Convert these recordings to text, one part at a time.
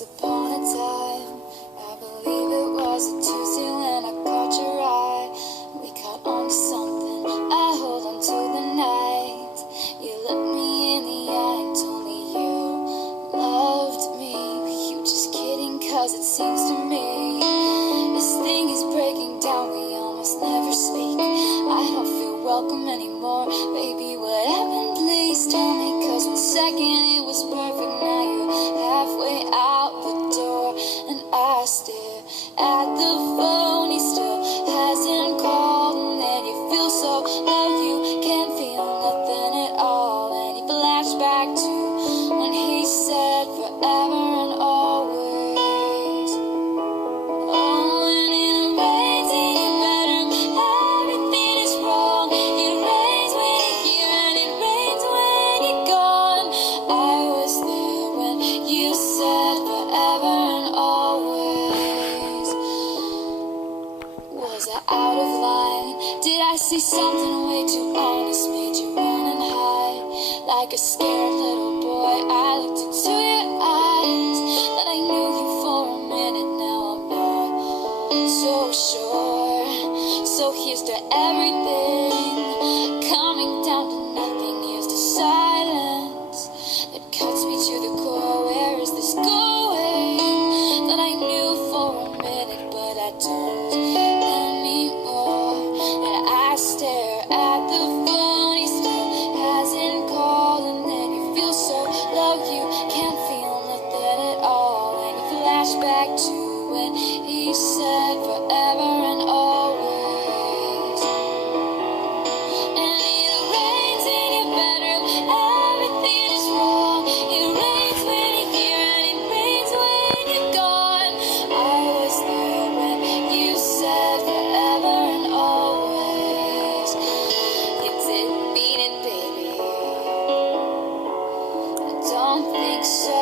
Once upon a time, I believe it was a Tuesday when I caught your eye. We caught on to something, I hold on to the night. You looked me in the eye and told me you loved me. Were you just kidding? Cause it seems to me this thing is breaking down, we almost never speak. I don't feel welcome anymore, baby, what happened? Please tell me, cause 1 second it was perfect, now you're halfway out the door. And I stare at the phone, he still hasn't called. And then you feel so low, you can't feel nothing at all. And you flash back to when he said forever and always. Oh, and it rains in your bedroom, everything is wrong. It rains when you're here and it rains when you're gone. I was there when you said forever and always. Was I out of line? Did I see something way too honest? Made you run and hide like a scared little boy. I looked into your eyes, that I knew you for a minute. Now I'm not so sure. So here's to everything, coming down to nothing. Here's to silence that cuts me to the core. Where is this going? That I knew for a minute, but I don't anymore. And I stare at the phone, he still hasn't called. And then you feel so low, you can't feel nothing at all. And you flash back to when he said forever and always. And it rains in your bedroom, everything is wrong. It rains when you're here and it rains when you're gone. I was there when you said forever and always. You didn't mean it, baby, I don't think so.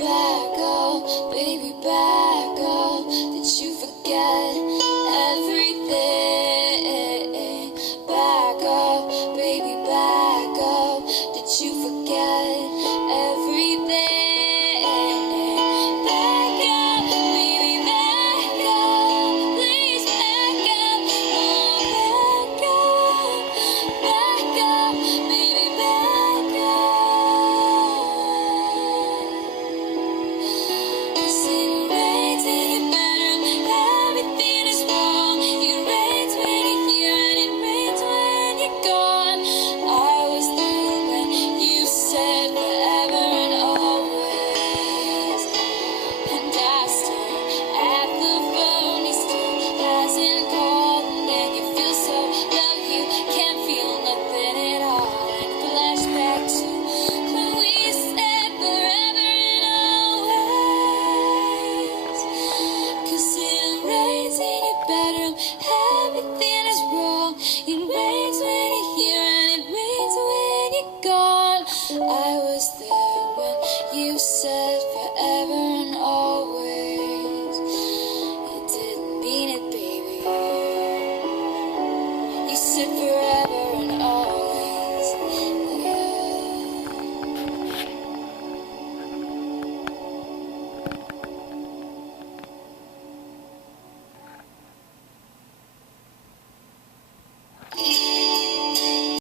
Back up, baby, back up. Did you forget everything? Back up, baby, back up. Did you forget everything? Back up, baby, back up. Please back up, oh, back up, baby, back up. Cause it rains in your bedroom, everything is wrong. It rains when you're here and it rains when you're gone. I was there when you said forever and always. And I stare at the phone, he still hasn't called. And then you feel so low, you can't feel nothing at all. And you flash back to when we said forever and always. Cause it rains in your bedroom, everything is wrong. It rains when you're here and it rains when you're gone. I was there when you said forever and always. You didn't mean it, baby, you said forever and always, yeah.